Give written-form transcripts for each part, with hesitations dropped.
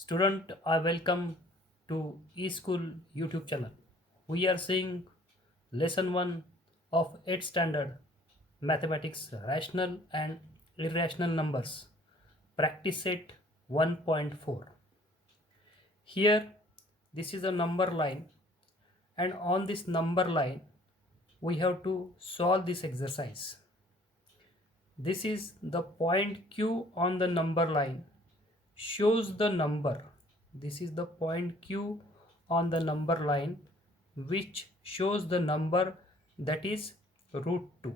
Student, I welcome to eSchool YouTube channel. We are seeing lesson 1 of 8th standard mathematics rational and irrational numbers practice set 1.4. Here this is a number line, and on this number line we have to solve this exercise. This is the point Q on the number line shows the number. This is the point Q on the number line which shows the number, that is root 2.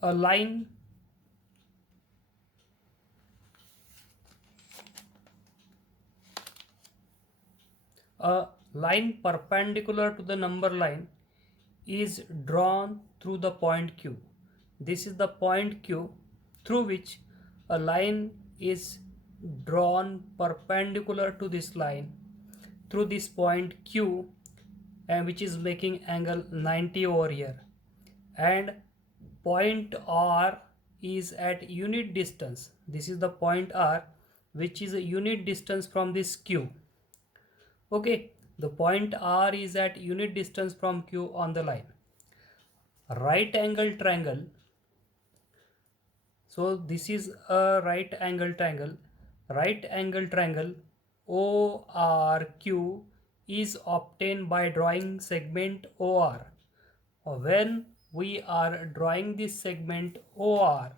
A line a line perpendicular to the number line is drawn through the point Q. This is the point Q through which a line is drawn perpendicular to this line through this point Q, and which is making angle 90 over here, and point R is at unit distance. This is the point R which is a unit distance from this Q. Okay, the point R is at unit distance from Q on the line. Right angle triangle. So this is a right angle triangle. Right angle triangle ORQ is obtained by drawing segment OR. When we are drawing this segment OR,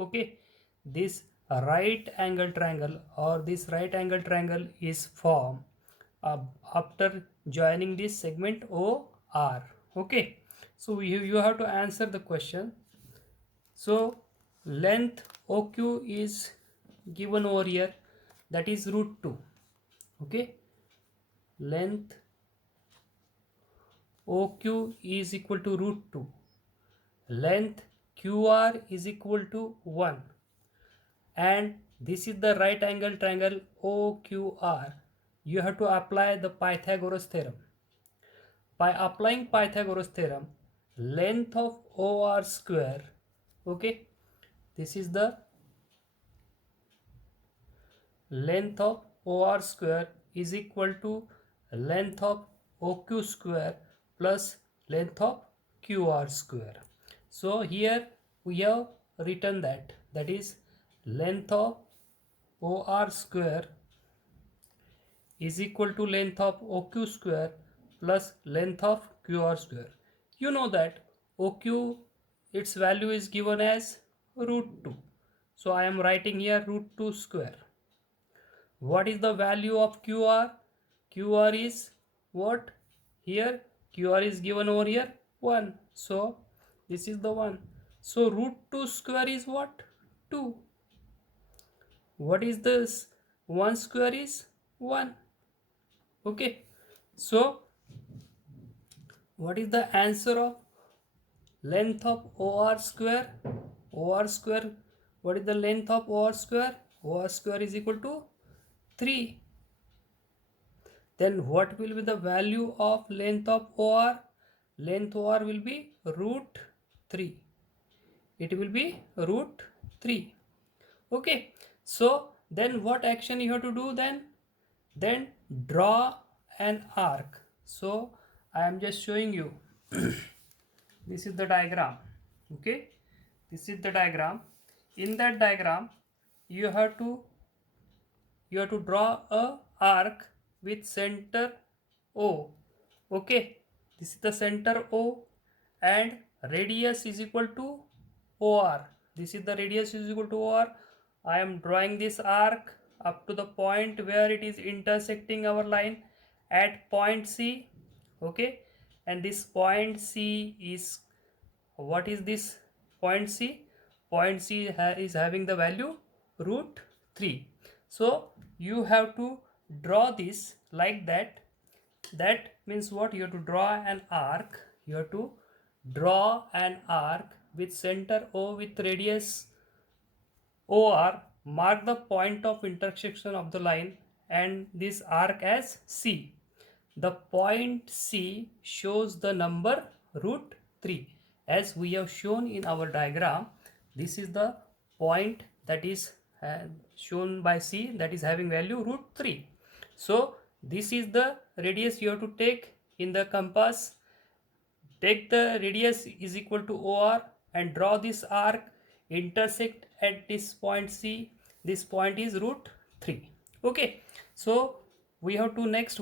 okay, this right angle triangle or this right angle triangle is formed after joining this segment OR. Okay, so you have to answer the question. So length OQ is given over here, that is root 2. Okay, length OQ is equal to root 2. Length QR is equal to 1. And this is the right angle triangle OQR. You have to apply the Pythagoras theorem. By applying Pythagoras theorem, length of OR square, okay, this is the length of OR square is equal to length of OQ square plus length of QR square. So here we have written that is length of OR square is equal to length of OQ square plus length of QR square. You know that OQ, its value is given as root 2. So I am writing here root 2 square. What is the value of QR? QR is what? Here QR is given over here 1. So this is the 1. So root 2 square is what? 2. What is this? 1 square is 1. Okay. So what is the answer of length of OR square? OR square, what is the length of OR square? OR square is equal to 3. Then what will be the value of length of OR? Length OR will be root 3. It will be root 3. Okay. So then what action you have to do then? Then draw an arc. So I am just showing you. This is the diagram. Okay. This is the diagram. In that diagram, you have to draw a arc with center O. Okay, this is the center O, and radius is equal to OR. This is the radius is equal to OR. I am drawing this arc up to the point where it is intersecting our line at point C. Okay, and this point C is, what is this point C? Point C is having the value root 3. So you have to draw this like that. That means what? You have to draw an arc. You have to draw an arc with center O with radius OR. Mark the point of intersection of the line and this arc as C. The point C shows the number root 3. As we have shown in our diagram, this is the point that is shown by C, that is having value root 3. So this is the radius you have to take in the compass. Take the radius is equal to OR and draw this arc, intersect at this point C. This point is root 3. Okay, so we have to next